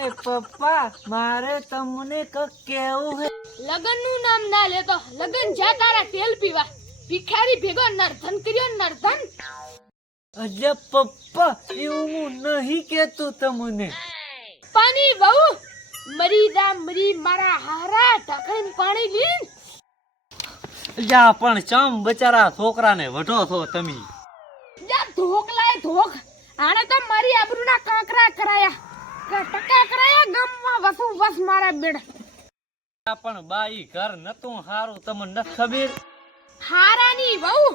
અરે પપ્પા મારે તમને કક કેવું હે. લગનનું નામ ના લેતો. લગન જા તારા તેલ પીવા. ભિખારી ભેગો નર્ધન કર્યો નર્ધન. અજે પપ્પા એવું હું નહીં કેતો તમને. પાણી બહુ મરી જા મરી મારા હારા. ઢાંકણીને પાણી લીન. જા પણ ચમ બચારા છોકરાને વઢો છો તમે? જા ધોક લાય ધોક. આને તો મારી આબરૂના કાંકરા કરાયા. કે ટકા કરાયા ગામમાં વસુ વસ મારા બેડ પણ બાઈ ઘર નતું હારું તમને નથી ખબર? હારાની વહુ.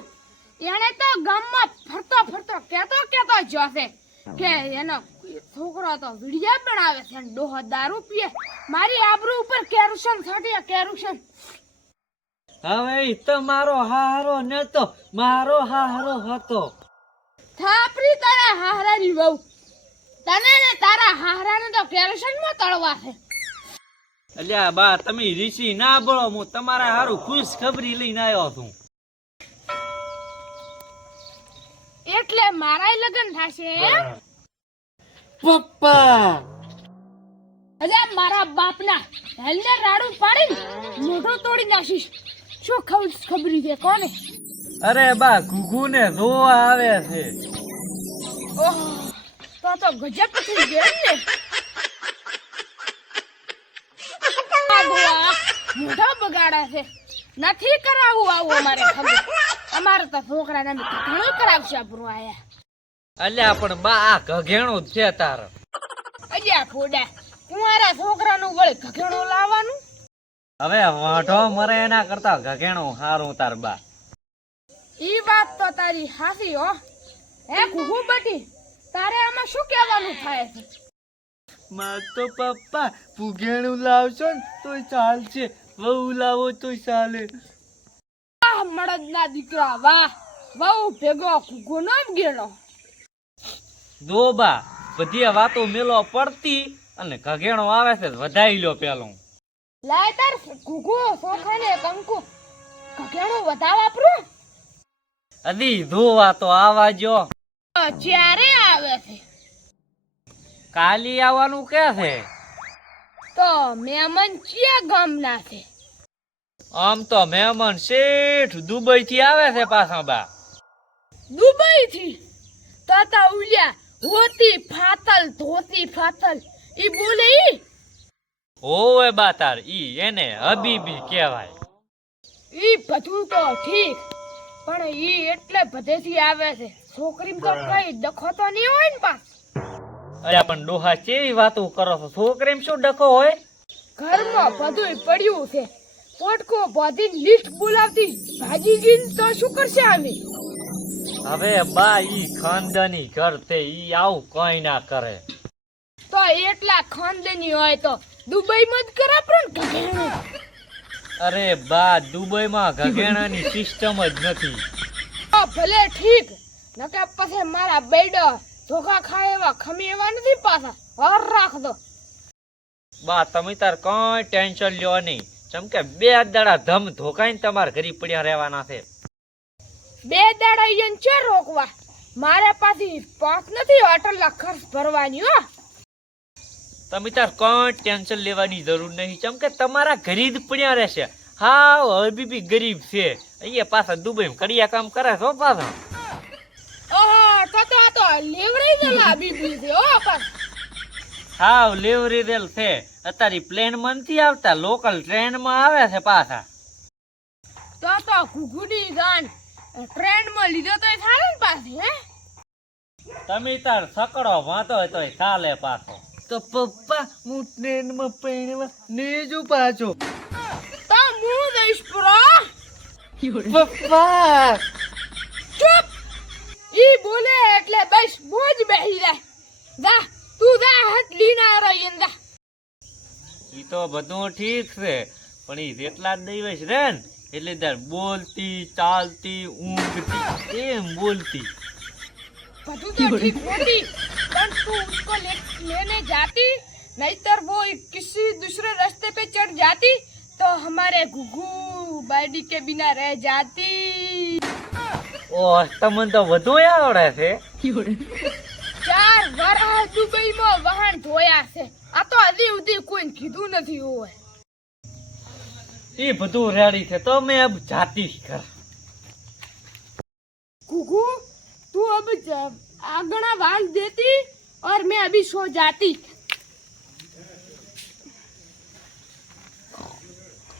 એણે તો ગામમાં ફરતો ફરતો કેતો કેતો જોશે કે એનો છોકરો તો વિડિયા બનાવે છે અને ડોહો દારૂ પીએ. મારી આબરૂ ઉપર કેરુશન છાટીએ કેરુશન. હવે તમારો હારો નતો મારો હારો હતો. થાપરી તારા હારાની વહુ. તને ને તારા હારાને તો કેરુશનમાં તળવા છે. અલ્યા બા તમે ઋષિ ના બોલો હું તમારા હારું ખુશ ખબરી લઈને આવ્યો છું. એટલે મારાય લગ્ન થશે? પપ્પા! અરે મારા બાપના હેલને રાડું પાડીને મોઢો તોડી નાખીશ. શું ખબર ખબરી છે કોને? અરે બા ઘુઘુ ને જોવા આવે છે. ઓહ. તો તો ગજબ થઈ ગયો ને મોઢા બગાડા છે. નથી કરાવવું આવું અમારે ખબર. અમારે તો છોકરાને ઘણું કરાવશે આપણું આયા અલ્યા પણ બા આ ઘઘેણું જ છે તાર. અલ્યા ફોડા કુંવારા છોકરાનું વળી ઘઘેણું લાવવાનું? હવે વાઢો મરે એના કરતા ઘઘેણું હારું તાર બા. ઈ વાત તો તારી હાસી હો. હે ઘુઘુ બટી? તારે આમાં શું કહેવાનું થાય છે? માં તો પપ્પા પુગેણું લાવશો ને તોય ચાલશે. વહુ લાવો તોય ચાલે. વાહ મળદના દીકરા વાહ. વહુ ભેગો ઘુઘુ નો ગેલો દો બા બધી વાતો મેલો પડતી અને ઘઘેણો આવે છે વધાઈ લ્યો પેલો. લાય તાર ઘુઘુ સોખાને કંકુ. ઘઘેણું વધા વાપરું અદી ધોવા તો આવા જો જ્યારે આવે છે. કાલી આવવાનું કે છે? તો મહેમાન ક્યાં ગામના છે? આમ તો મહેમાન શેઠ દુબઈ થી આવે છે પાછા બા. દુબઈ થી તાતા ઉલ્યા હોતી ફાતલ ધોતી ફાતલ ઈ બોલે ઈ? ઓવે બા તાર ઈ એને હબીબી કહેવાય. ઈ બધું તો ઠીક પણ ઈ એટલે બધેથી આવે છે. છોકરી તો કઈ ડખો તો નહીં હોય ને પા અરે પણ ડોહા કેવી વાતો કરો છો? છોકરી શું ડખો હોય? ઘરમાં બધું પડ્યું છે. પોટકો બધી લિસ્ટ બોલાવતી ભાજી તો શું કરશે અમે હવે બા ઈ ખાનદાની ઘર તે ઈ આવું કઈ ના કરે. તો એટલા ખાનદાની હોય તો દુબઈમાં જ કરા પણ અરે બા દુબઈમાં ઘગેણાની સિસ્ટમ જ નથી. ભલે ઠીક નકે પછી મારા બેડો ધોખા ખાય એવા ખમી એવા નથી પાછા. હર રાખ દો બા તમે તાર કઈ ટેન્શન લ્યો નહીં. જેમ કે બે દાડા ધમ ધોકાઈને તમારે ઘરે પડ્યા રહેવાના છે. બે દાડા ઈયન છે રોકવા? મારે પાછી પાસ નથી હોટલ ખર્ચ ભરવાની હો. તમે તાર કઈ ટેન્શન લેવાની જરૂર નહીં. જેમ કે તમારા ઘરે જ પડ્યા રહેશે. હા હબીબી ગરીબ છે. અહીંયા પાછા દુબઈ કડિયા કામ કરે છો પાછા. લેવડી આ બીબી છે હો પણ. હાવ લેવરી દેલ છે. અત્યારે પ્લેનમાં નથી આવતા લોકલ ટ્રેનમાં આવે છે પાછા. તો તો ઘુઘુડી ગાન ટ્રેન્ડમાં લીધો તો ને પાછી હે? તમે તાર સકડો વાંધો હોય તોય ચાલે પાછો. તો પપ્પા હું ટ્રેનમાં પૈણવા નેજુ પાછો. તો હું દઈશ પ્રો. પપ્પા! ઈ બોલે એટલે બસ મોજ બેહી જાય જા તું જા હાથ લીના રહી જા ઈ તો બધું ઠીક છે પણ ઈ જેટલા જ દિવસ રે ને એટલે તાર બોલતી ચાલતી ઊંઘતી એમ બોલતી બધું तो ठीक होती पर तू उसको ले, लेने जाती नहींतर वो किसी दूसरे रास्ते पे चढ़ जाती तो हमारे घुघू बाडी के बिना रह जाती ઓહ તમને તો વધુ આવડે છે ચાર વરહ દુબઈમાં વાહન ધોયા છે આ તો કીધું નથી હોય એ બધું રેડી છે તો મેં અબ જાતી જ ઘર कुकू तू अब ज- आगना वाल देती और मैं अभी सो जाती